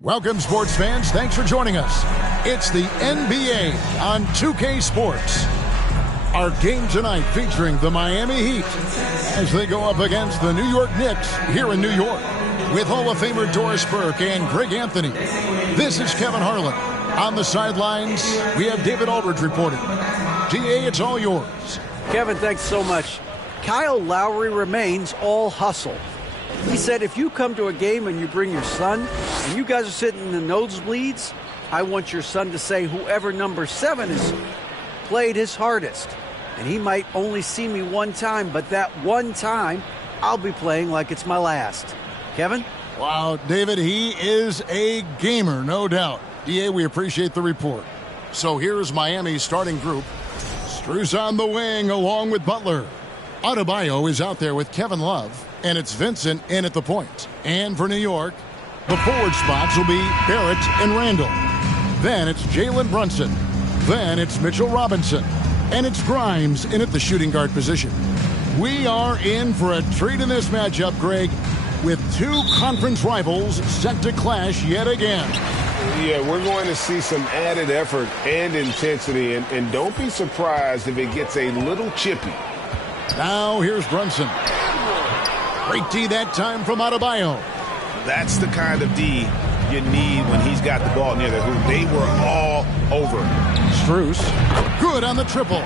Welcome, sports fans. Thanks for joining us. It's the NBA on 2K Sports. Our game tonight featuring the Miami Heat as they go up against the New York Knicks here in New York with Hall of Famer Doris Burke and Greg Anthony. This is Kevin Harlan. On the sidelines, we have David Aldridge reporting. DA, it's all yours. Kevin, thanks so much. Kyle Lowry remains all hustle. He said, if you come to a game and you bring your son and you guys are sitting in the nosebleeds, I want your son to say whoever number 7 is played his hardest. And he might only see me one time, but that one time, I'll be playing like it's my last. Kevin? Wow, David, he is a gamer, no doubt. DA, we appreciate the report. So here's Miami's starting group. Strus on the wing along with Butler. Adebayo is out there with Kevin Love. And it's Vincent in at the point. And for New York, the forward spots will be Barrett and Randall. Then it's Jalen Brunson. Then it's Mitchell Robinson. And it's Grimes in at the shooting guard position. We are in for a treat in this matchup, Greg, with two conference rivals set to clash yet again. Yeah, we're going to see some added effort and intensity. And don't be surprised if it gets a little chippy. Now here's Brunson. Great D that time from Adebayo. That's the kind of D you need when he's got the ball near the hoop. They were all over. Strus, good on the triple.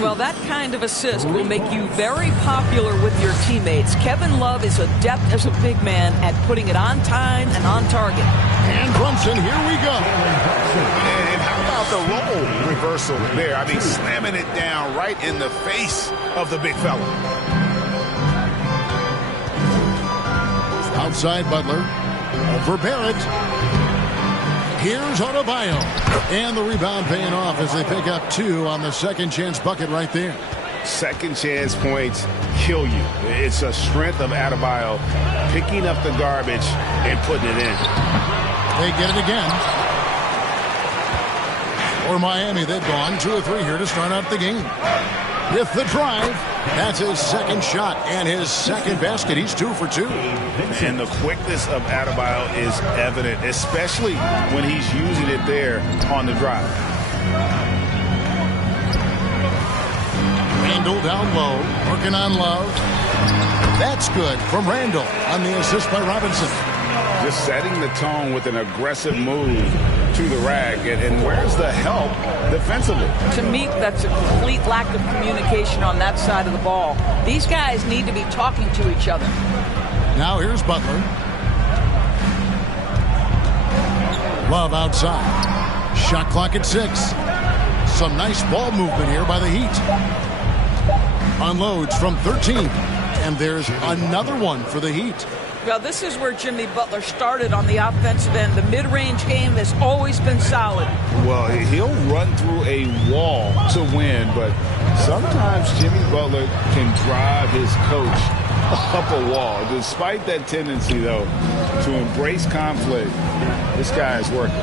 Well, that kind of assist will make you very popular with your teammates. Kevin Love is adept as a big man at putting it on time and on target. And Brunson, here we go. And how about the role reversal there? I mean, slamming it down right in the face of the big fella. Outside Butler, over Barrett. Here's Adebayo. And the rebound paying off as they pick up 2 on the second chance bucket right there. Second chance points kill you. It's a strength of Adebayo picking up the garbage and putting it in. They get it again. For Miami, they've gone 2 of 3 here to start out the game. With the drive, that's his second shot and his second basket. He's 2 for 2. And the quickness of Adebayo is evident, especially when he's using it there on the drive. Randall down low, working on Love. That's good from Randall on the assist by Robinson. Just setting the tone with an aggressive move to the rack. And where's the help defensively? To me, that's a complete lack of communication on that side of the ball. These guys need to be talking to each other. Now here's Butler. Love outside. Shot clock at 6. Some nice ball movement here by the Heat. Unloads from 13. And there's another one for the Heat. Well, this is where Jimmy Butler started on the offensive end. The mid-range game has always been solid. Well, he'll run through a wall to win, but sometimes Jimmy Butler can drive his coach up a wall. Despite that tendency, though, to embrace conflict, this guy is working.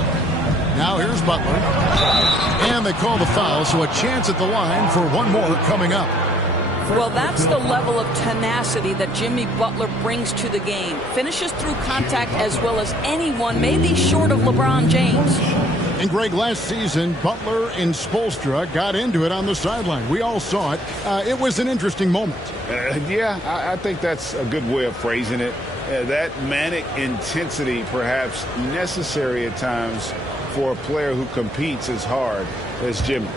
Now here's Butler. And they call the foul, so a chance at the line for one more coming up. Well, that's the level of tenacity that Jimmy Butler brings to the game. Finishes through contact as well as anyone, maybe short of LeBron James. And Greg, last season, Butler and Spoelstra got into it on the sideline. We all saw it. It was an interesting moment. Yeah, I think that's a good way of phrasing it. That manic intensity perhaps necessary at times for a player who competes as hard as Jimmy.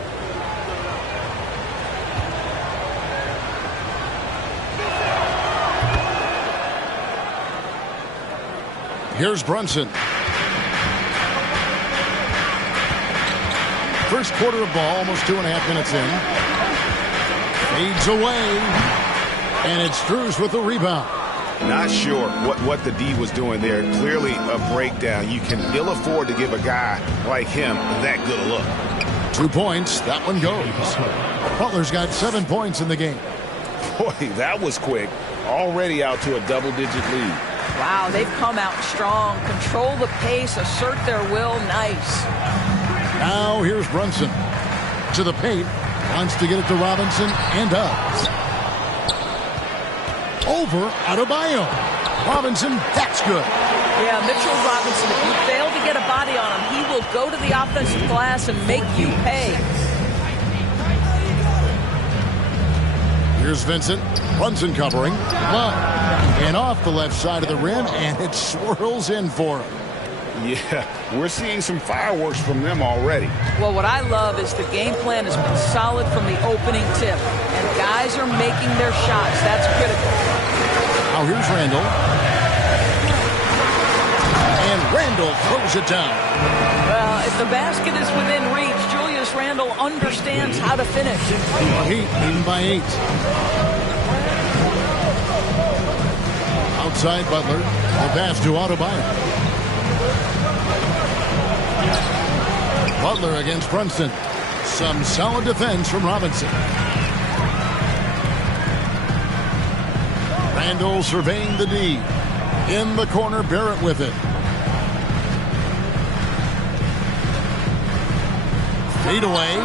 Here's Brunson. First quarter of ball, almost 2.5 minutes in. Fades away. And it's Strus with the rebound. Not sure what the D was doing there. Clearly a breakdown. You can ill afford to give a guy like him that good a look. 2 points. That one goes. Butler's got 7 points in the game. Boy, that was quick. Already out to a double-digit lead. Wow, they've come out strong. Control the pace, assert their will. Nice. Now here's Brunson. To the paint. Wants to get it to Robinson and does. Over Adebayo. Robinson, that's good. Yeah, Mitchell Robinson, if you fail to get a body on him, he will go to the offensive glass and make you pay. Here's Vincent. Brunson covering. Love. And off the left side of the rim, and it swirls in for him. Yeah, we're seeing some fireworks from them already. Well, what I love is the game plan has been solid from the opening tip, and guys are making their shots. That's critical. Now here's Randall. And Randall throws it down. Well, if the basket is within reach, Julius Randle understands how to finish. Heat leading by 8. Outside Butler. The pass to Adebayo. Butler against Brunson. Some solid defense from Robinson. Randall surveying the D. In the corner, Barrett with it. Fade away.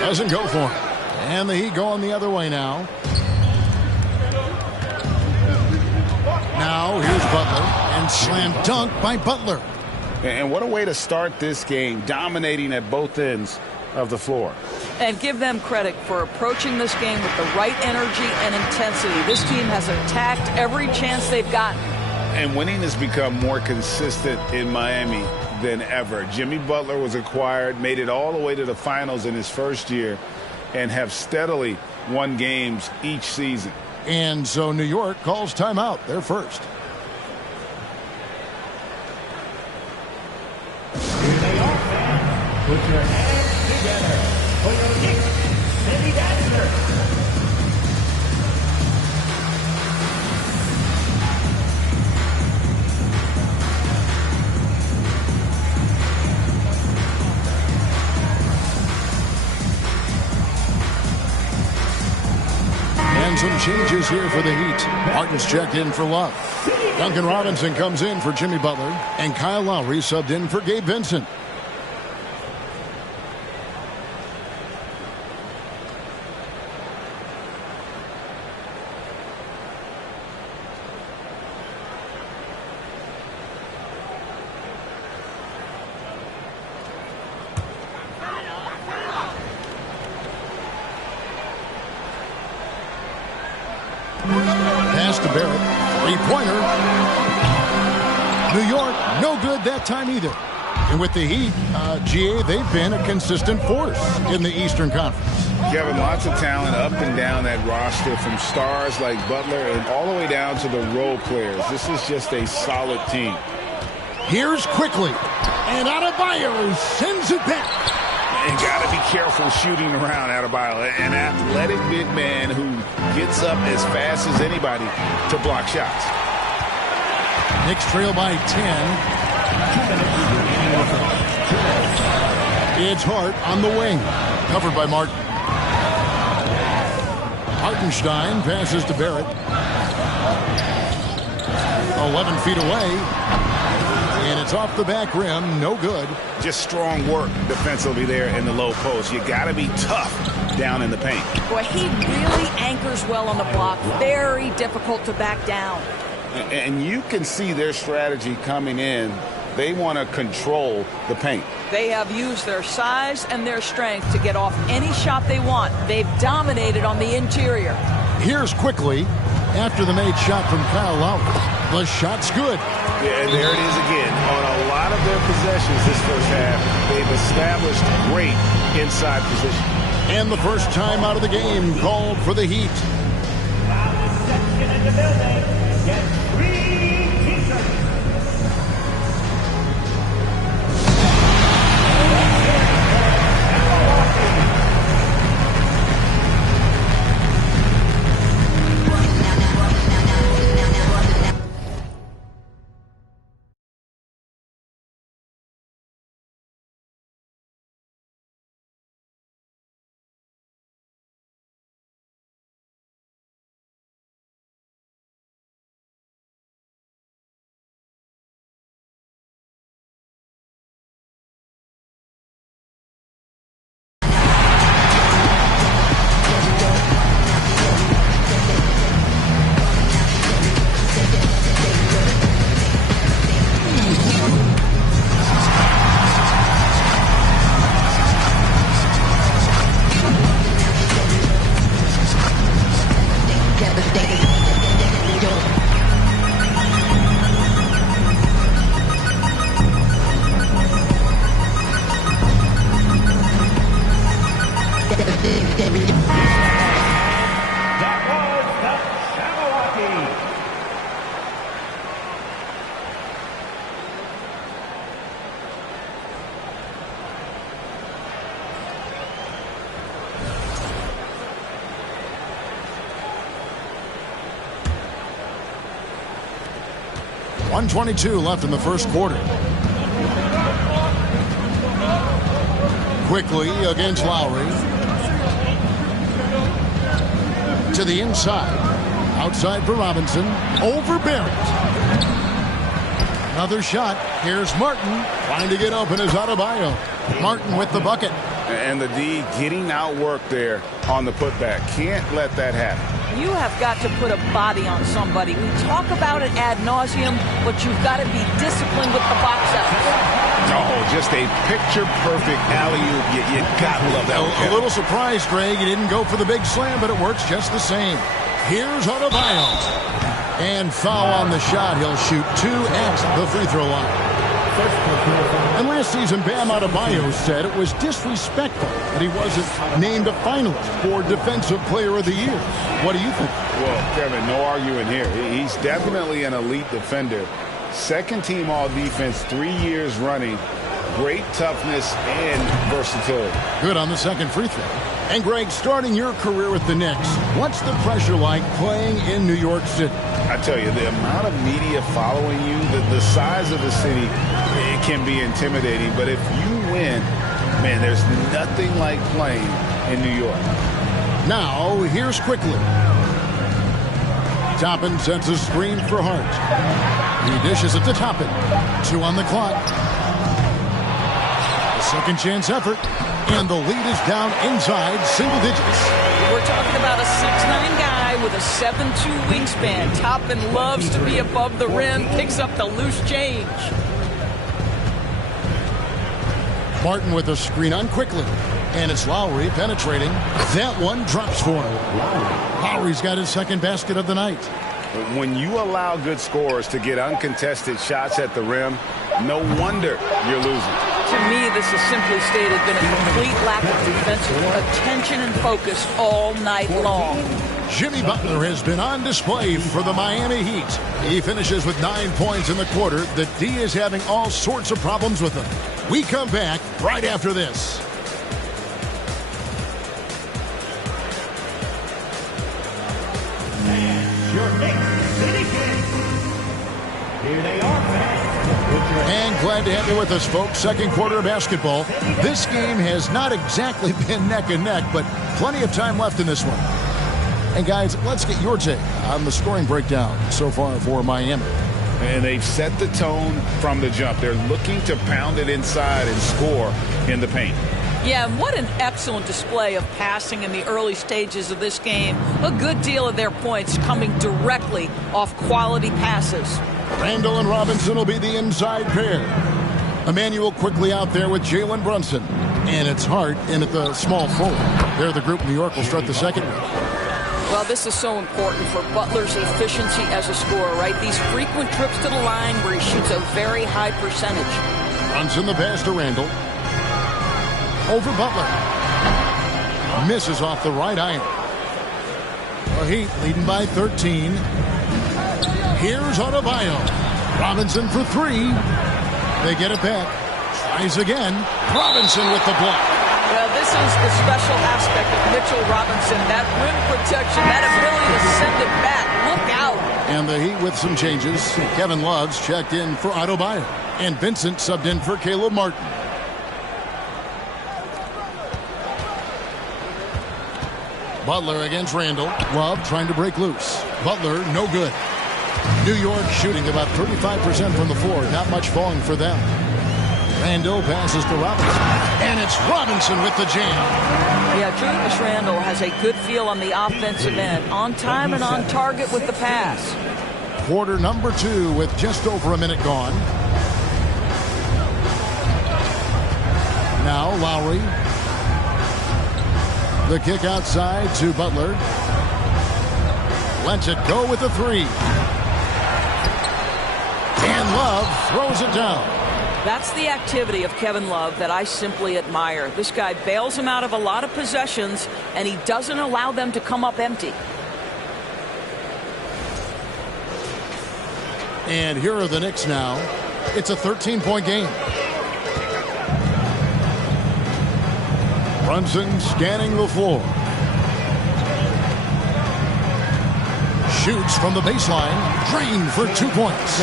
Doesn't go for it. And the Heat going the other way now. Now here's Butler. And slam dunk by Butler. And what a way to start this game, dominating at both ends of the floor. And give them credit for approaching this game with the right energy and intensity. This team has attacked every chance they've gotten. And winning has become more consistent in Miami than ever. Jimmy Butler was acquired, made it all the way to the finals in his first year, and have steadily won games each season. And so New York calls timeout. They're first. Put your hands together for your Knicks City Dancer. And some changes here for the Heat. Martin's checked in for Love. Duncan Robinson comes in for Jimmy Butler. And Kyle Lowry subbed in for Gabe Vincent. Pass to Barrett. Three-pointer. New York, no good that time either. And with the Heat, GA, they've been a consistent force in the Eastern Conference. Kevin, lots of talent up and down that roster, from stars like Butler and all the way down to the role players. This is just a solid team. Here's quickly. And Adebayo sends it back. And got to be careful shooting around Adebayo, an athletic big man who gets up as fast as anybody to block shots. Knicks trail by 10. It's Hart on the wing. Covered by Martin. Hartenstein passes to Barrett. 11 feet away. And it's off the back rim. No good. Just strong work defensively there in the low post. You got to be tough down in the paint. Boy, he really anchors well on the block. Very difficult to back down. And you can see their strategy coming in. They want to control the paint. They have used their size and their strength to get off any shot they want. They've dominated on the interior. Here's quickly after the made shot from Kyle Lowry. The shot's good. Yeah, and there it is again. On a lot of their possessions this first half, they've established great inside position. And the first time out of the game called for the Heat. Section in the building. Get free t-shirts. That was the Jabberwocky. .122 left in the first quarter. Quickly against Lowry. To the inside. Outside for Robinson. Over Barrett. Another shot. Here's Martin. Trying to get open is Adebayo. Martin with the bucket. And the D getting outworked there on the putback. Can't let that happen. You have got to put a body on somebody. We talk about it ad nauseum, but you've got to be disciplined with the box out. Oh, just a picture-perfect alley-oop. You gotta love that one. A little surprised, Greg. He didn't go for the big slam, but it works just the same. Here's Adebayo. And foul on the shot. He'll shoot 2 at the free throw line. And last season, Bam Adebayo said it was disrespectful that he wasn't named a finalist for Defensive Player of the Year. What do you think? Well, Kevin, no arguing here. He's definitely an elite defender. Second team all-defense 3 years running. Great toughness and versatility. Good on the second free throw. And Greg, starting your career with the Knicks, what's the pressure like playing in New York City? I tell you, the amount of media following you, the size of the city, it can be intimidating. But if you win, man, there's nothing like playing in New York. Now, here's Quickly. Toppin sends a screen for Hart. He dishes it to Toppin. 2 on the clock. Second chance effort. And the lead is down inside single digits. We're talking about a 6'9" guy with a 7'2" wingspan. Toppin loves to be above the rim, picks up the loose change. Martin with a screen on Quickly. And it's Lowry penetrating. That one drops for him. Lowry's got his second basket of the night. When you allow good scorers to get uncontested shots at the rim, no wonder you're losing. To me, this has simply stated been a complete lack of defensive attention and focus all night long. Jimmy Butler has been on display for the Miami Heat. He finishes with 9 points in the quarter. The D is having all sorts of problems with him. We come back right after this. And your Knicks City Kings. Here they are, fans. And glad to have you with us, folks. Second quarter of basketball. This game has not exactly been neck and neck, but plenty of time left in this one. And guys, let's get your take on the scoring breakdown so far for Miami. And they've set the tone from the jump. They're looking to pound it inside and score in the paint. Yeah, what an excellent display of passing in the early stages of this game. A good deal of their points coming directly off quality passes. Randall and Robinson will be the inside pair. Emmanuel quickly out there with Jalen Brunson. And it's Hart in at the small forward. They're the group New York will start the second with. Well, this is so important for Butler's efficiency as a scorer, right? These frequent trips to the line where he shoots a very high percentage. Brunson the pass to Randall. Over Butler. Misses off the right iron. The Heat leading by 13. Here's Adebayo. Robinson for 3. They get it back. Tries again. Robinson with the block. Well, this is the special aspect of Mitchell Robinson. That rim protection, that ability to send it back. Look out. And the Heat with some changes. Kevin Love's checked in for Adebayo. And Vincent subbed in for Caleb Martin. Butler against Randall. Love trying to break loose. Butler, no good. New York shooting about 35% from the floor. Not much falling for them. Randall passes to Robinson. And it's Robinson with the jam. Yeah, Julius Randall has a good feel on the offensive end. On time and on target with the pass. Quarter number 2 with just over a minute gone. Now Lowry. The kick outside to Butler. Lets it go with the 3. And Love throws it down. That's the activity of Kevin Love that I simply admire. This guy bails him out of a lot of possessions, and he doesn't allow them to come up empty. And here are the Knicks now. It's a 13-point game. Brunson scanning the floor. Shoots from the baseline. Drained for 2 points.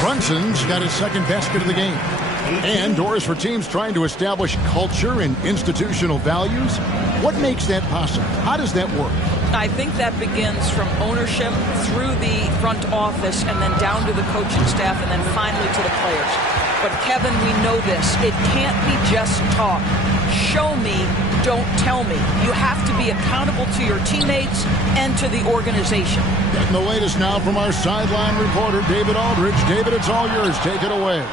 Brunson's got his second basket of the game. And doors for teams trying to establish culture and institutional values. What makes that possible? How does that work? I think that begins from ownership through the front office and then down to the coaching staff and then finally to the players. But Kevin, we know this. It can't be just talk. Show me, don't tell me. You have to be accountable to your teammates and to the organization. Getting the latest now from our sideline reporter, David Aldridge. David, it's all yours. Take it away.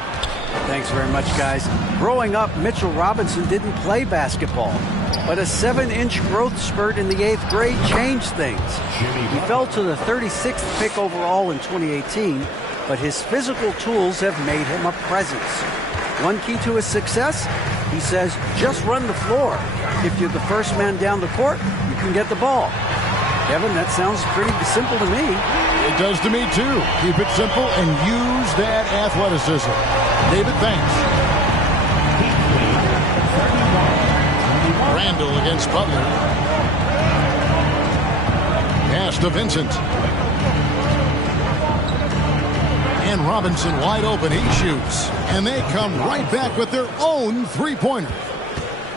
Thanks very much, guys. Growing up, Mitchell Robinson didn't play basketball, but a 7-inch growth spurt in the 8th grade changed things. He fell to the 36th pick overall in 2018, but his physical tools have made him a presence. One key to his success, he says, just run the floor. If you're the first man down the court, you can get the ball. Kevin, that sounds pretty simple to me. It does to me, too. Keep it simple and use that athleticism. David, thanks. Randall against Butler. Pass to Vincent. And Robinson wide open. He shoots. And they come right back with their own three-pointer.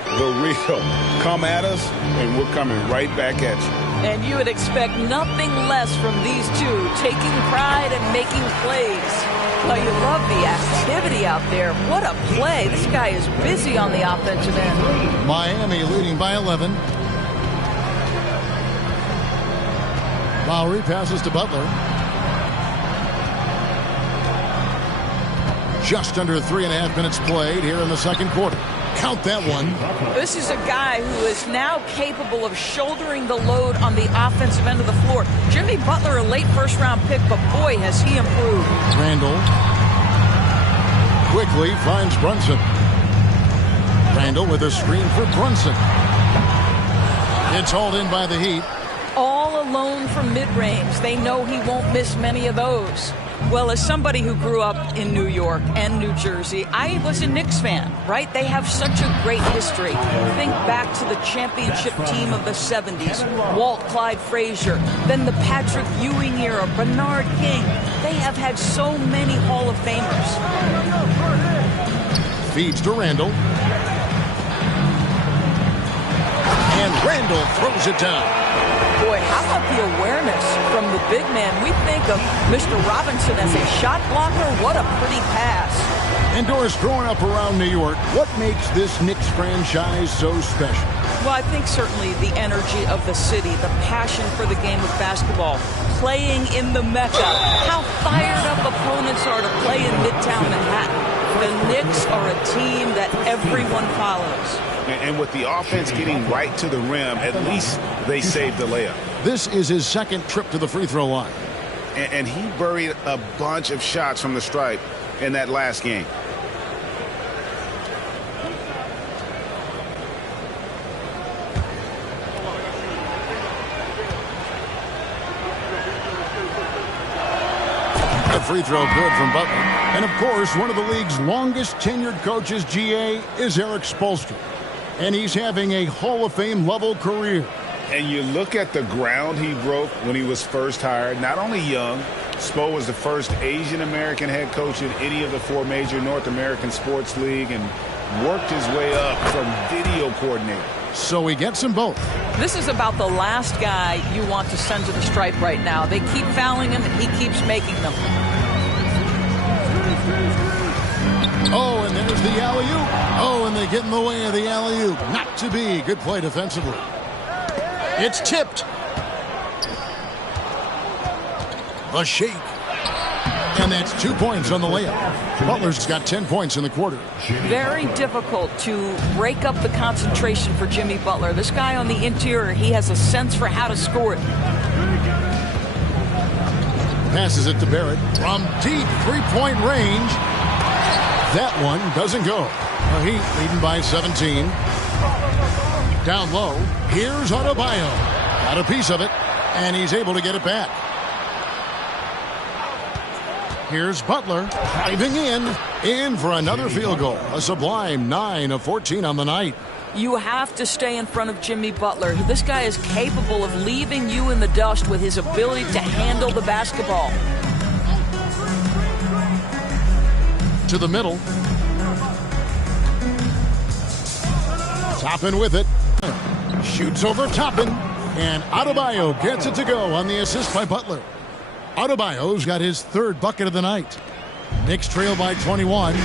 The real. Come at us, and we're coming right back at you. And you would expect nothing less from these two, taking pride and making plays. Oh, you love the activity out there. What a play. This guy is busy on the offensive end. Miami leading by 11. Lowry passes to Butler. Just under 3.5 minutes played here in the second quarter. Count that one. This is a guy who is now capable of shouldering the load on the offensive end of the floor. Jimmy Butler, a late first-round pick, but boy, has he improved. Randall quickly finds Brunson. Randall with a screen for Brunson. It's hauled in by the Heat. All alone from mid-range. They know he won't miss many of those. Well, as somebody who grew up in New York and New Jersey, I was a Knicks fan, right? They have such a great history. Think back to the championship team of the 70s, Walt Clyde Frazier, then the Patrick Ewing era, Bernard King. They have had so many Hall of Famers. Feeds to Randall. And Randall throws it down. Boy, how about the awareness from the big man? We think of Mr. Robinson as a shot blocker. What a pretty pass. And Doris, growing up around New York, what makes this Knicks franchise so special? Well, I think certainly the energy of the city, the passion for the game of basketball, playing in the Mecca, how fired up opponents are to play in Midtown Manhattan. The Knicks are a team that everyone follows. And with the offense getting right to the rim, at least they saved the layup. This is his second trip to the free throw line. And he buried a bunch of shots from the stripe in that last game. The free throw good from Butler. And of course, one of the league's longest tenured coaches, GA, is Eric Spoelstra. And he's having a Hall of Fame level career. And you look at the ground he broke when he was first hired. Not only young, Spo was the first Asian American head coach in any of the 4 major North American sports league and worked his way up from video coordinator. So he gets them both. This is about the last guy you want to send to the stripe right now. They keep fouling him, and he keeps making them. Oh, and there's the alley-oop. Oh, and they get in the way of the alley-oop. Not to be. Good play defensively. It's tipped. The shake. And that's 2 points on the layup. Butler's got 10 points in the quarter. Very difficult to break up the concentration for Jimmy Butler. This guy on the interior, he has a sense for how to score it. Passes it to Barrett from deep three-point range. That one doesn't go. The Heat leading by 17. Down low. Here's Adebayo. Got a piece of it, and he's able to get it back. Here's Butler driving in for another field goal. A sublime 9 of 14 on the night. You have to stay in front of Jimmy Butler. This guy is capable of leaving you in the dust with his ability to handle the basketball. To the middle. Toppin with it. Shoots over Toppin. And Adebayo gets it to go on the assist by Butler. Adebayo's got his third bucket of the night. Knicks trail by 21.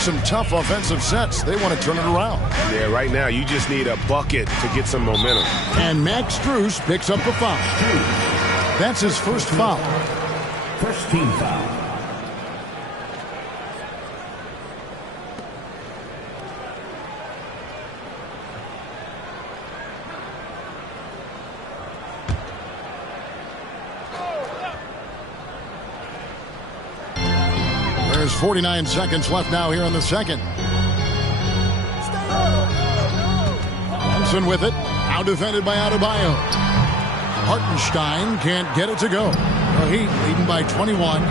Some tough offensive sets. They want to turn it around. Yeah, right now you just need a bucket to get some momentum. And Max Strus picks up the foul. That's his first foul. First team foul. There's 49 seconds left now here in the second. Brunson with it. Now defended by Adebayo. Hartenstein can't get it to go. The Heat leading by 21.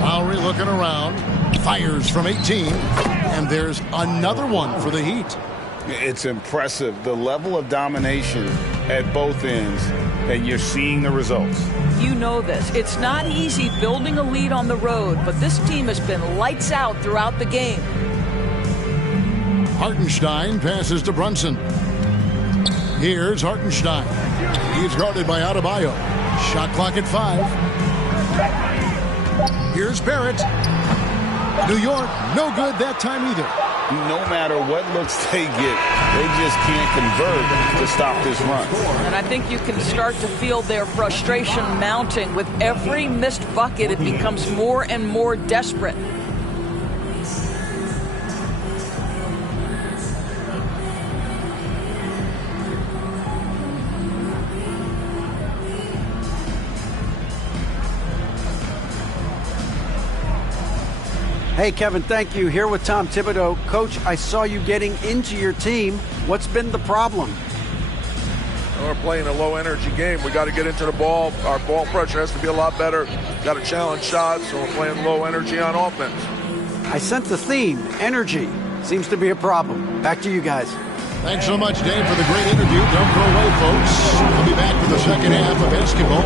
Lowry looking around. Fires from 18. And there's another one for the Heat. It's impressive, the level of domination at both ends, and you're seeing the results. You know this. It's not easy building a lead on the road, but this team has been lights out throughout the game. Hartenstein passes to Brunson. Here's Hartenstein. He's guarded by Adebayo. Shot clock at 5. Here's Barrett. New York, no good that time either. No matter what looks they get, they just can't convert to stop this run. And I think you can start to feel their frustration mounting. With every missed bucket, it becomes more and more desperate. Hey, Kevin, thank you. Here with Tom Thibodeau. Coach, I saw you getting into your team. What's been the problem? We're playing a low-energy game. We got to get into the ball. Our ball pressure has to be a lot better. Got to challenge shots, so we're playing low energy on offense. I sense the theme. Energy seems to be a problem. Back to you guys. Thanks so much, Dave, for the great interview. Don't go away, folks. We'll be back for the second half of basketball.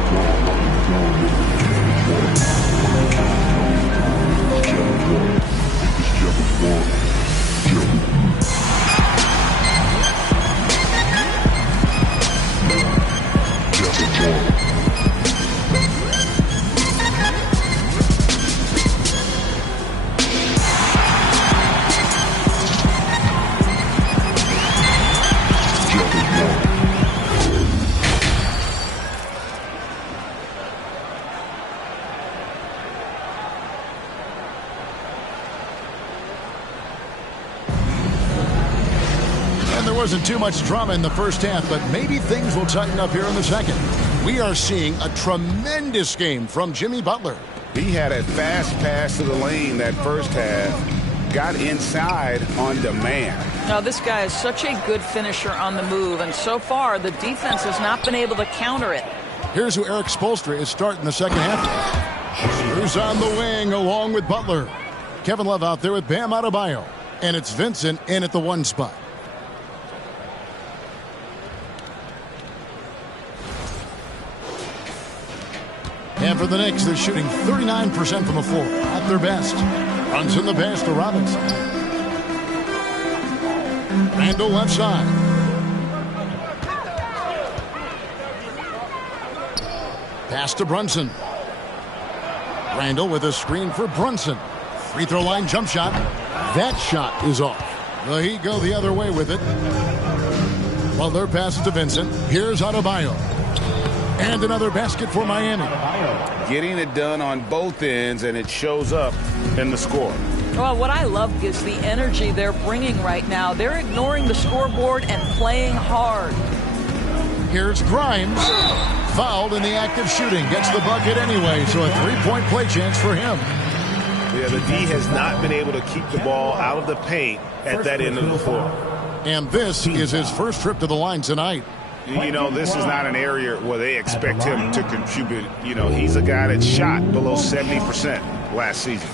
Wasn't too much drama in the first half, but maybe things will tighten up here in the second. We are seeing a tremendous game from Jimmy Butler. He had a fast pass to the lane that first half, got inside on demand. Now, this guy is such a good finisher on the move, and so far the defense has not been able to counter it. Here's who Eric Spoelstra is starting the second half. Who's on the wing along with Butler. Kevin Love out there with Bam Adebayo, and it's Vincent in at the 1 spot. And for the Knicks, they're shooting 39% from the floor at their best. Runs in the pass to Robinson. Randall left side. Pass to Brunson. Randall with a screen for Brunson. Free throw line jump shot. That shot is off. The Heat go the other way with it. Butler passes to Vincent. Here's Adebayo. And another basket for Miami. Getting it done on both ends, and it shows up in the score. Well, what I love is the energy they're bringing right now. They're ignoring the scoreboard and playing hard. Here's Grimes. Fouled in the act of shooting. Gets the bucket anyway, so a three-point play chance for him. Yeah, the D has not been able to keep the ball out of the paint at that end of the floor. And this is his first trip to the line tonight. You know, this is not an area where they expect him to contribute. You know, he's a guy that shot below 70% last season.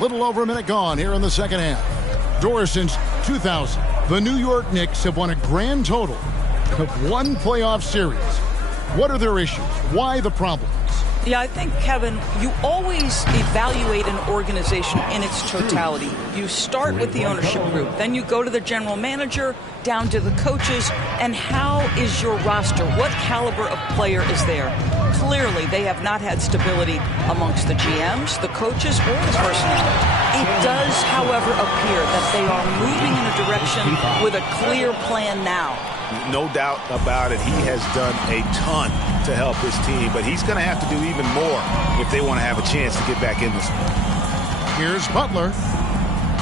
Little over a minute gone here in the second half. Doris, since 2000, the New York Knicks have won a grand total of one playoff series. What are their issues? Why the problems? Yeah, I think, Kevin, you always evaluate an organization in its totality. You start with the ownership group, then you go to the general manager, down to the coaches, and how is your roster? What caliber of player is there? Clearly, they have not had stability amongst the GMs, the coaches, or the personnel. It does, however, appear that they are moving in a direction with a clear plan now. No doubt about it. He has done a ton to help his team, but he's going to have to do even more if they want to have a chance to get back in this one. Here's Butler.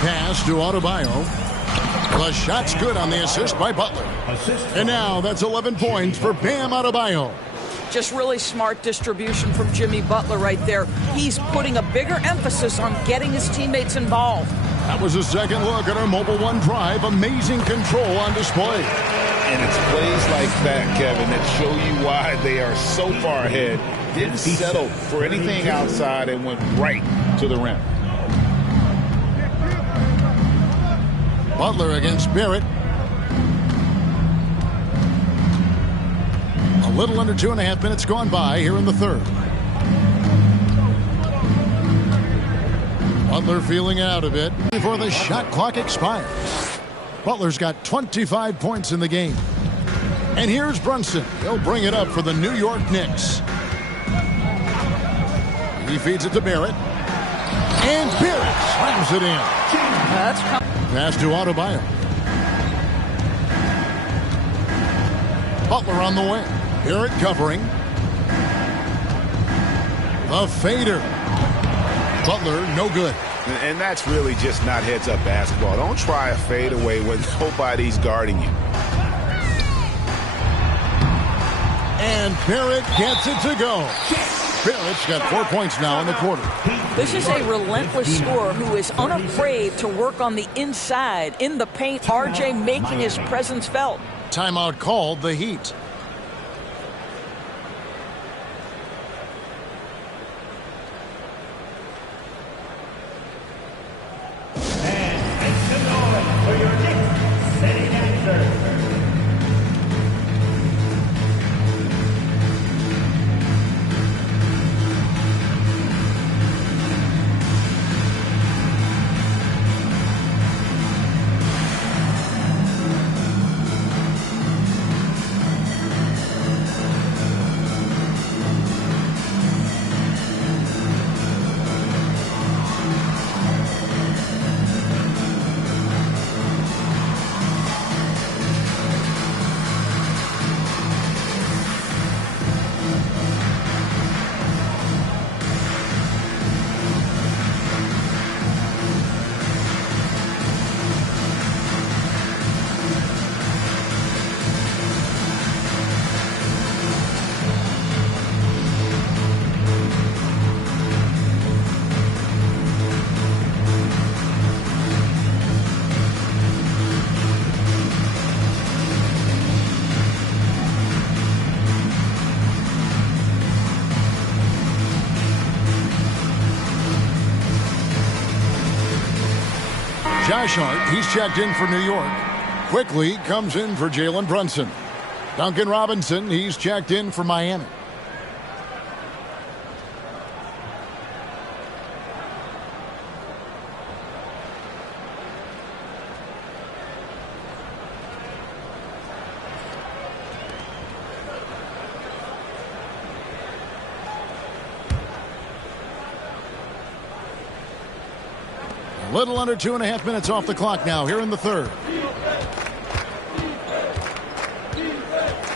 Pass to Adebayo. The shot's good on the assist by Butler. And now that's 11 points for Bam Adebayo. Just really smart distribution from Jimmy Butler right there. He's putting a bigger emphasis on getting his teammates involved. That was a second look at our Mobile One drive. Amazing control on display. And it's plays like that, Kevin, that show you why they are so far ahead. Didn't settle for anything outside and went right to the rim. Butler against Barrett. A little under 2.5 minutes gone by here in the third. Butler feeling it out a bit before the shot clock expires. Butler's got 25 points in the game. And here's Brunson. He'll bring it up for the New York Knicks. He feeds it to Barrett. And Barrett slams it in. Pass to Adebayo. Butler on the wing. Barrett covering. The fader. Butler, no good. And that's really just not heads-up basketball. Don't try a fadeaway when nobody's guarding you. And Barrett gets it to go. Barrett's got 4 points now in the quarter. This is a relentless scorer who is unafraid to work on the inside, in the paint. RJ making his presence felt. Timeout called, the Heat. Josh Hart, he's checked in for New York. Quickly comes in for Jalen Brunson. Duncan Robinson, he's checked in for Miami. Little under 2.5 minutes off the clock now here in the third.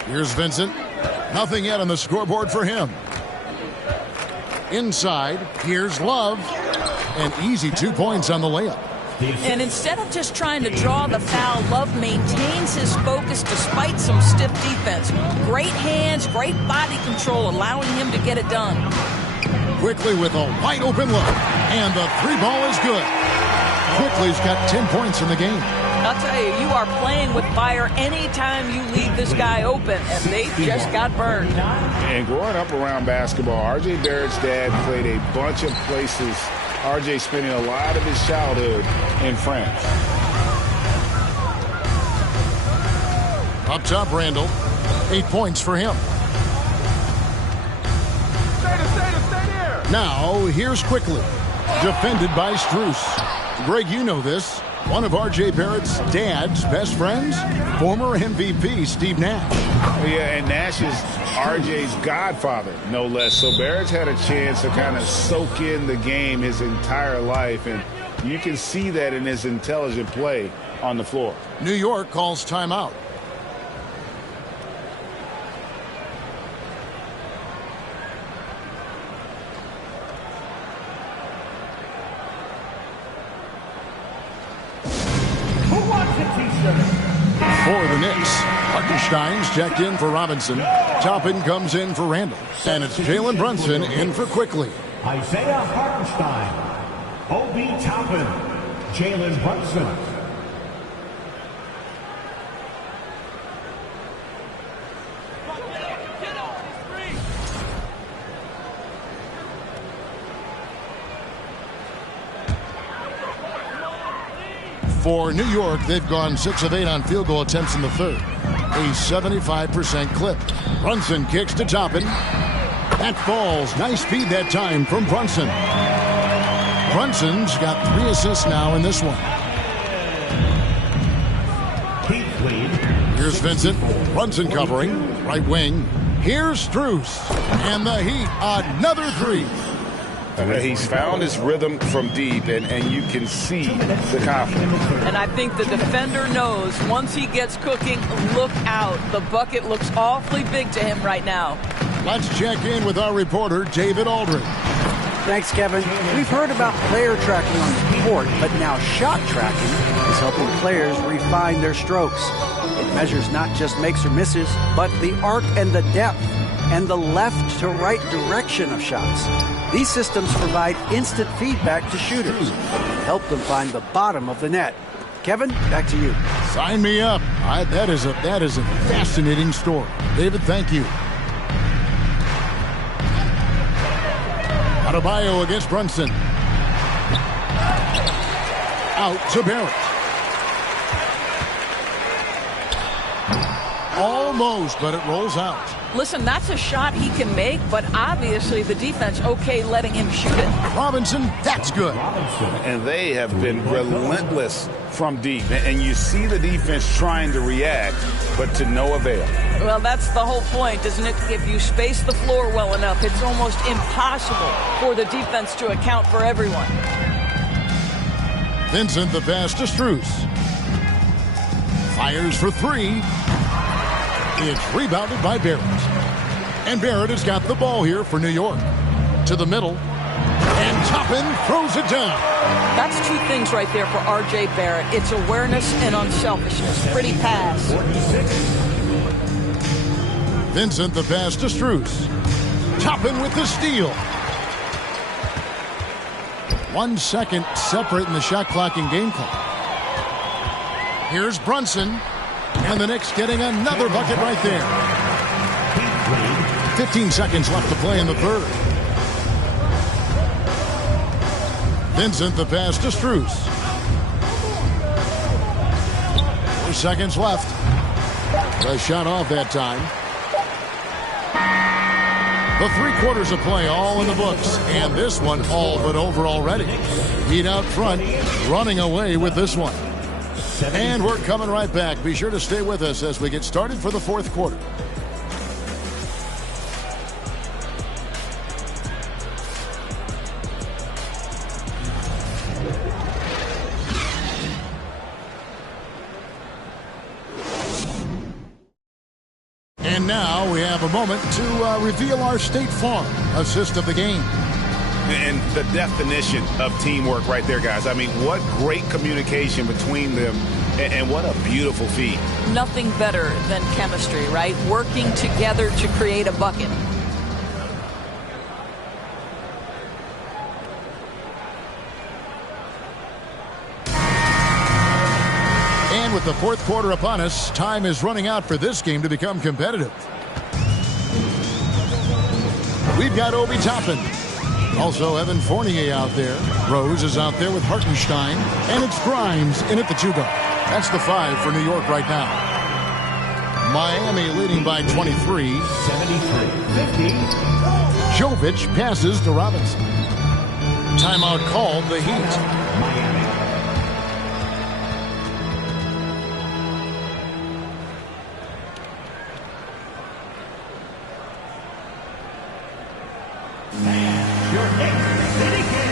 Here's Vincent. Nothing yet on the scoreboard for him. Inside, here's Love. An easy 2 points on the layup. And instead of just trying to draw the foul, Love maintains his focus despite some stiff defense. Great hands, great body control, allowing him to get it done. Quickly with a wide open look. And the three ball is good. Quickly's got 10 points in the game. I'll tell you, you are playing with fire anytime you leave this guy open, and they just got burned. And growing up around basketball, R.J. Barrett's dad played a bunch of places. R.J. spending a lot of his childhood in France. Up top, Randall. 8 points for him. Stay there. Now, here's Quickly. Defended by Strus. Greg, you know this. One of R.J. Barrett's dad's best friends, former MVP Steve Nash. Yeah, and Nash is R.J.'s godfather, no less. So Barrett's had a chance to kind of soak in the game his entire life, and you can see that in his intelligent play on the floor. New York calls timeout. For the Knicks, Hartenstein's checked in for Robinson. Toppin comes in for Randall. And it's Jalen Brunson in for Quickly. Isaiah Hartenstein, Obi Toppin, Jalen Brunson. For New York, they've gone 6 of 8 on field goal attempts in the third. A 75% clip. Brunson kicks to Toppin. That falls. Nice feed that time from Brunson. Brunson's got 3 assists now in this one. Here's Vincent. Brunson covering. Right wing. Here's Strus. And the Heat, another 3. He's found his rhythm from deep, and you can see the confidence. And I think the defender knows once he gets cooking, look out. The bucket looks awfully big to him right now. Let's check in with our reporter, David Aldridge. Thanks, Kevin. We've heard about player tracking on the court, but now shot tracking is helping players refine their strokes. It measures not just makes or misses, but the arc and the depth and the left to right direction of shots. These systems provide instant feedback to shooters and help them find the bottom of the net. Kevin, back to you. Sign me up. That is a fascinating story. David, thank you. Adebayo against Brunson. Out to Barrett. Almost, but it rolls out. Listen, that's a shot he can make, but obviously the defense okay letting him shoot it. Robinson, that's good. And they have been relentless from deep. And you see the defense trying to react, but to no avail. Well, that's the whole point, isn't it? If you space the floor well enough, it's almost impossible for the defense to account for everyone. Vincent, the pass to Strus. Fires for 3. It's rebounded by Barrett. And Barrett has got the ball here for New York. To the middle. And Toppin throws it down. That's 2 things right there for R.J. Barrett. It's awareness and unselfishness. Pretty pass. Vincent, the pass to Strus. Toppin with the steal. 1 second separate in the shot clock and game clock. Here's Brunson. And the Knicks getting another bucket right there. 15 seconds left to play in the third. Vincent, the pass to Strus. 4 seconds left. The shot off that time. The 3 quarters of play all in the books. And this one all but over already. Heat out front, running away with this one. And we're coming right back. Be sure to stay with us as we get started for the 4th quarter. And now we have a moment to reveal our State Farm assist of the game. And the definition of teamwork right there, guys. I mean, what great communication between them, and what a beautiful feat. Nothing better than chemistry, right? Working together to create a bucket. And with the fourth quarter upon us, time is running out for this game to become competitive. We've got Obi Toppin. Also Evan Fournier out there. Rose is out there with Hartenstein. And it's Grimes in at the 2 guard. That's the 5 for New York right now. Miami leading by 23. 73-50. Jovic passes to Robinson. Timeout called the Heat. Miami. Your Knicks City King.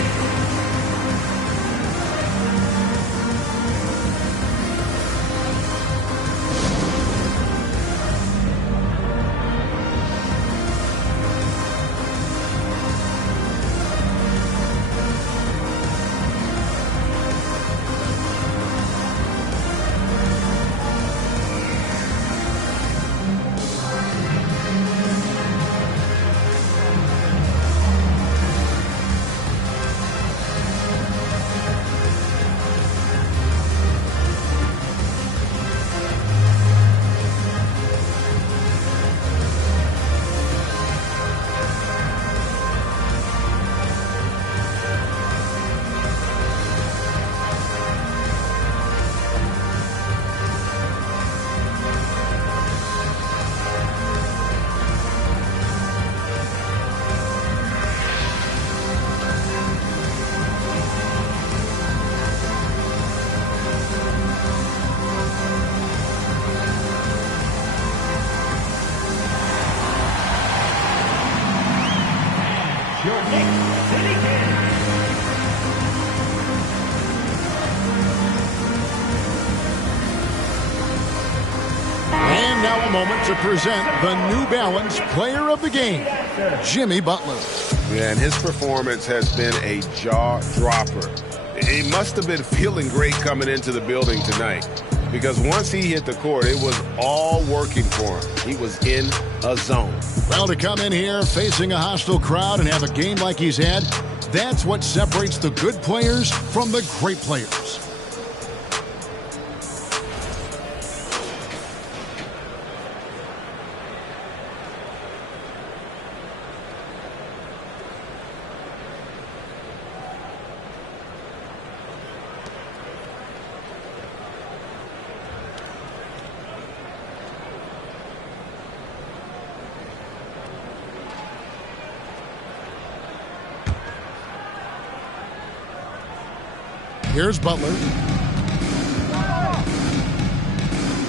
Your Knicks City King. And now a moment to present the New Balance Player of the Game, Jimmy Butler. Yeah, and his performance has been a jaw-dropper. He must have been feeling great coming into the building tonight, because once he hit the court, it was all working for him. He was in a zone. Well, to come in here facing a hostile crowd and have a game like he's had, that's what separates the good players from the great players. Here's Butler.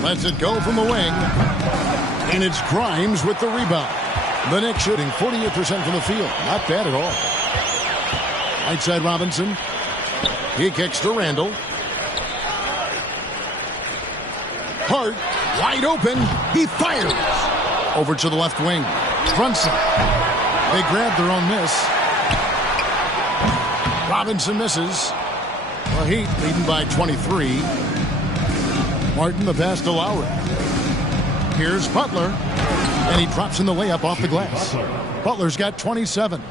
Lets it go from the wing. And it's Grimes with the rebound. The Knicks shooting 48% from the field. Not bad at all. Right side Robinson. He kicks to Randall. Hart, wide open. He fires. Over to the left wing. Brunson. They grab their own miss. Robinson misses. The Heat leading by 23. Martin the pass to Lowry. Here's Butler. And he drops in the layup off the glass. Butler's got 27.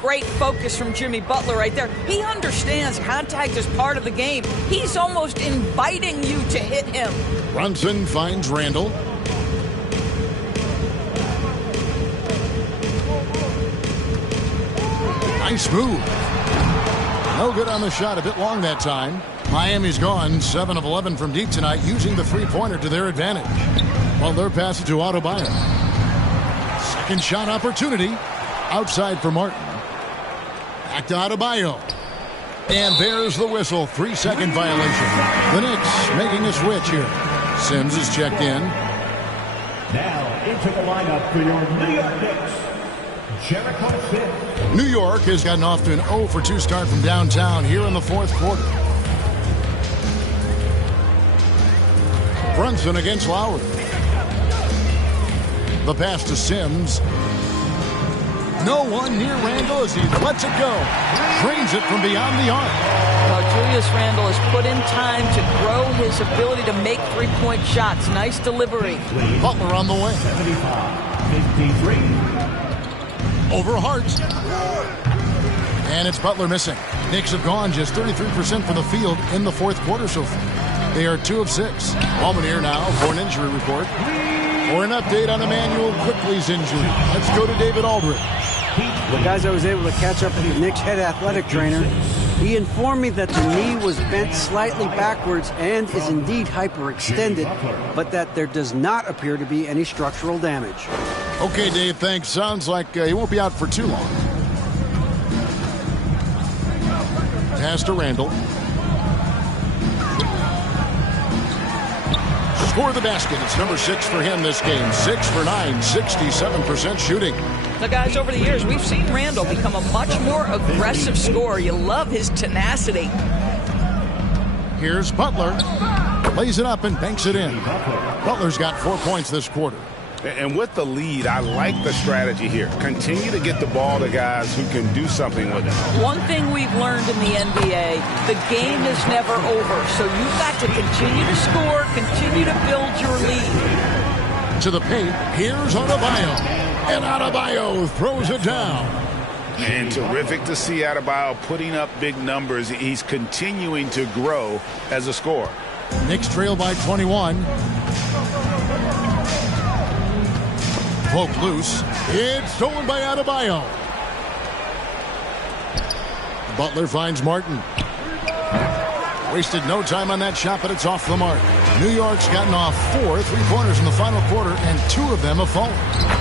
Great focus from Jimmy Butler right there. He understands contact is part of the game. He's almost inviting you to hit him. Brunson finds Randall. Nice move. No good on the shot. A bit long that time. Miami's gone 7 of 11 from deep tonight, using the three-pointer to their advantage. Butler passes to Adebayo. Second shot opportunity. Outside for Martin. Back to Adebayo. And there's the whistle. 3-second violation. The Knicks making a switch here. Sims is checked in. Now into the lineup for your New York Knicks, Jericho Sims. New York has gotten off to an 0 for 2 start from downtown here in the fourth quarter. Brunson against Lowry. The pass to Sims. No one near Randall as he lets it go. Drains it from beyond the arc. Julius Randle has put in time to grow his ability to make three-point shots. Nice delivery. Butler on the way. 53. Over Hart. And it's Butler missing. Knicks have gone just 33% from the field in the fourth quarter so far. They are 2 of 6. Ballman here now for an injury report. For an update on Emmanuel Quickley's injury, let's go to David Aldridge. Well, guys, I was able to catch up with the Knicks head athletic trainer. He informed me that the knee was bent slightly backwards and is indeed hyperextended, but that there does not appear to be any structural damage. Okay, Dave, thanks. Sounds like he won't be out for too long. Pass to Randall. Score the basket. It's number 6 for him this game. 6 for 9, 67% shooting. Now, guys, over the years, we've seen Randall become a much more aggressive scorer. You love his tenacity. Here's Butler. Lays it up and banks it in. Butler's got 4 points this quarter. And with the lead, I like the strategy here. Continue to get the ball to guys who can do something with it. One thing we've learned in the NBA, the game is never over. So you've got to continue to score, continue to build your lead. To the paint, here's Adebayo. And Adebayo throws it down. And terrific to see Adebayo putting up big numbers. He's continuing to grow as a scorer. Knicks trail by 21. Poke loose. It's stolen by Adebayo. Butler finds Martin. Wasted no time on that shot, but it's off the mark. New York's gotten off 4 3-pointers in the final quarter, and 2 of them have fallen.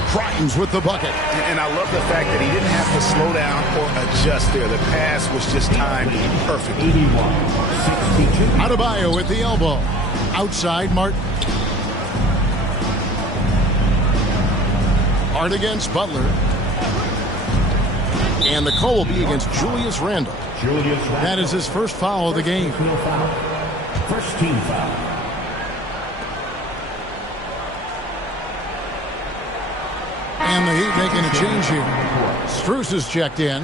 Crimes with the bucket. And I love the fact that he didn't have to slow down or adjust there. The pass was just timed perfectly. 81-62. Adebayo at the elbow. Outside Martin. Hard against Butler. And the call will be against Julius Randle. That is his first foul of the game. First team foul. And the Heat making a change here. Strus is checked in.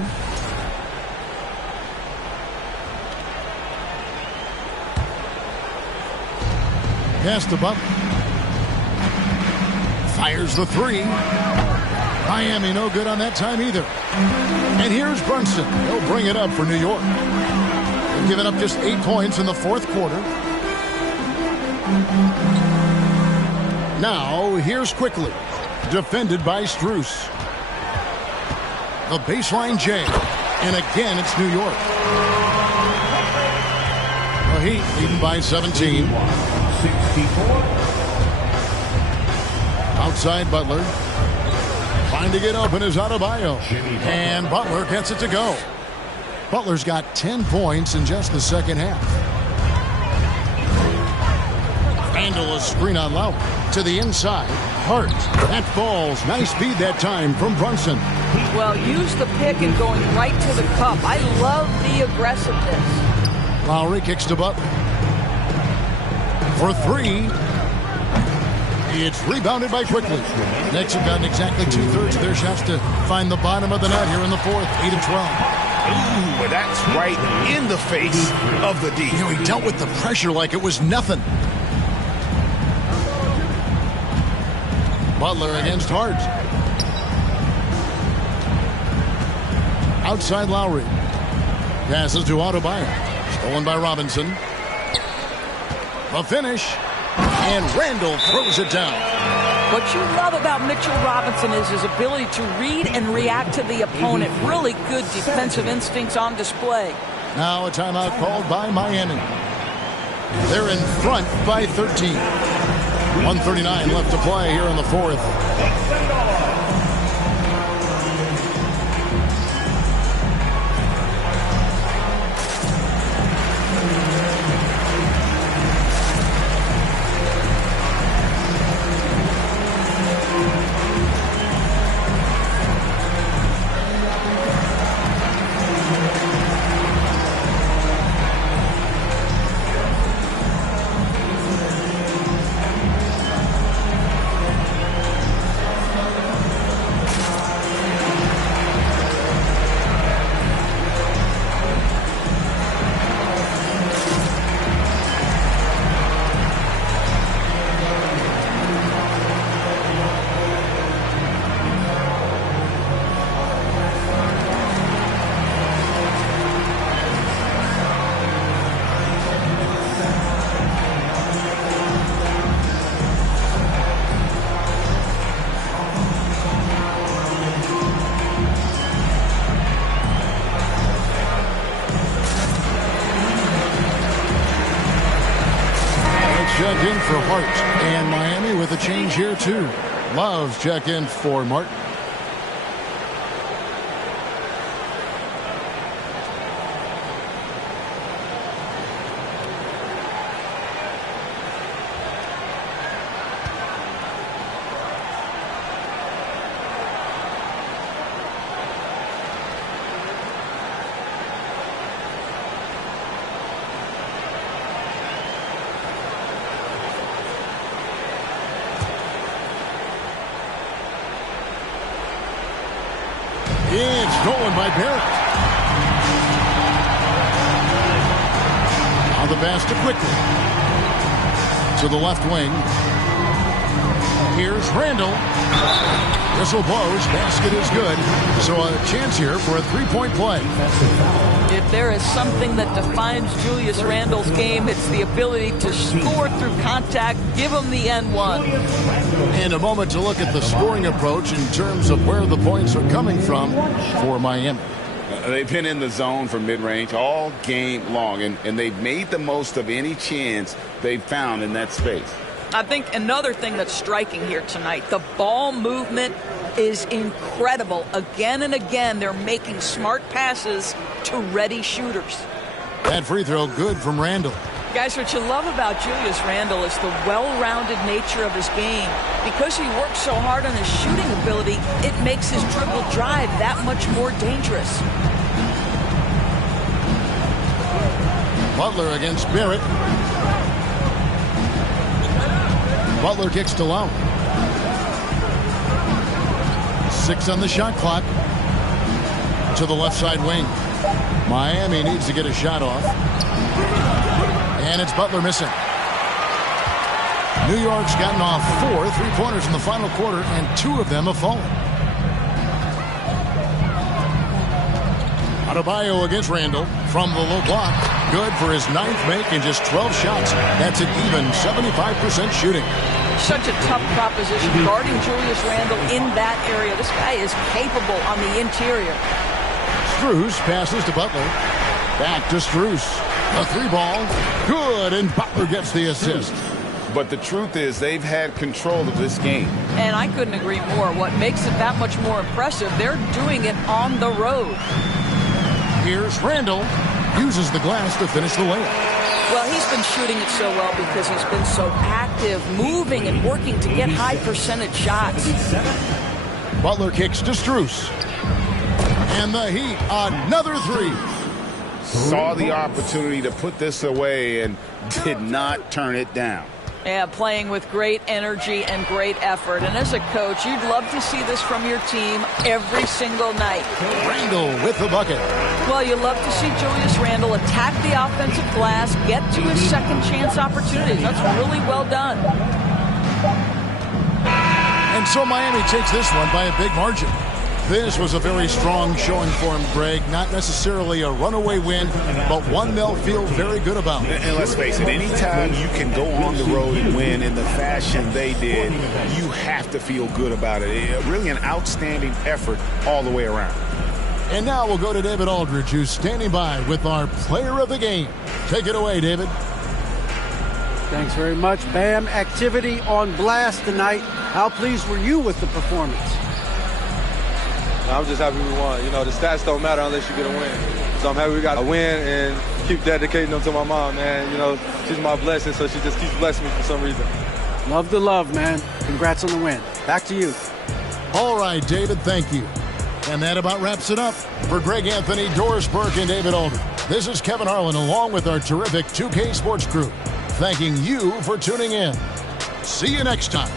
Pass to Butler. Fires the 3. Miami no good on that time either. And here's Brunson. He'll bring it up for New York. They've given up just 8 points in the fourth quarter. Now, here's Quickley. Defended by Strus. The baseline J. And again, it's New York. The Heat leading by 17. 64. Outside Butler. Trying to get open is Adebayo. And Butler gets it to go. Butler's got 10 points in just the second half. Randall a screen on Lowry. To the inside. Hart. That falls. Nice speed that time from Brunson. Well, use the pick and going right to the cup. I love the aggressiveness. Lowry kicks to Butler. For 3. It's rebounded by Quickley. Knicks have gotten exactly 2/3 of their shots to find the bottom of the net here in the fourth. 8 of 12. Ooh, that's right in the face of the D. You know, he dealt with the pressure like it was nothing. Butler against Hart. Outside Lowry. Passes to Adebayo. Stolen by Robinson. The finish. And Randall throws it down. What you love about Mitchell Robinson is his ability to read and react to the opponent. Really good defensive instincts on display. Now a timeout called by Miami. They're in front by 13. 1:39 left to play here in the fourth. in for Hart. And Miami with a change here, too. Love check in for Martin. It's stolen by Barrett. Now the pass to Quickly. To the left wing. Here's Randall. Whistle blows. Basket is good. So a chance here for a three-point play. If there is something that defines Julius Randle's game, it's the ability to score through contact. Give him the N1. And a moment to look at the scoring approach in terms of where the points are coming from for Miami. They've been in the zone for mid-range all game long, and they've made the most of any chance they've found in that space. I think another thing that's striking here tonight, the ball movement is incredible. Again and again, they're making smart passes to ready shooters. That free throw good from Randall. Guys, what you love about Julius Randle is the well-rounded nature of his game. Because he works so hard on his shooting ability, it makes his dribble drive that much more dangerous. Butler against Barrett. Butler kicks to Lowe. 6 on the shot clock. To the left side wing. Miami needs to get a shot off. And it's Butler missing. New York's gotten off 4 3-pointers in the final quarter, and 2 of them have fallen. Adebayo against Randall from the low block. Good for his 9th make in just 12 shots. That's an even 75% shooting. Such a tough proposition guarding Julius Randle in that area. This guy is capable on the interior. Strus passes to Butler. Back to Strus. A 3-ball. Good, and Butler gets the assist. But the truth is they've had control of this game. And I couldn't agree more. What makes it that much more impressive, they're doing it on the road. Here's Randall. Uses the glass to finish the layup. Well, he's been shooting it so well because he's been so active, moving and working to get high percentage shots. Butler kicks to Strus. And the Heat, another 3. Saw the opportunity to put this away and did not turn it down. Yeah, playing with great energy and great effort. And as a coach, you'd love to see this from your team every single night. Randall with the bucket. Well, you love to see Julius Randle attack the offensive glass, get to his second chance opportunities. That's really well done. And so Miami takes this one by a big margin. This was a very strong showing for him, Greg. Not necessarily a runaway win, but one they'll feel very good about. And let's face it, anytime you can go on the road and win in the fashion they did, you have to feel good about it. Really an outstanding effort all the way around. And now we'll go to David Aldridge, who's standing by with our player of the game. Take it away, David. Thanks very much, Bam. Activity on blast tonight. How pleased were you with the performance? I'm just happy we won. You know, the stats don't matter unless you get a win. So I'm happy we got a win and keep dedicating them to my mom, man. You know, she's my blessing, so she just keeps blessing me for some reason. Love the love, man. Congrats on the win. Back to you. All right, David, thank you. And that about wraps it up. For Greg Anthony, Doris Burke, and David Aldridge, this is Kevin Harlan along with our terrific 2K Sports crew, thanking you for tuning in. See you next time.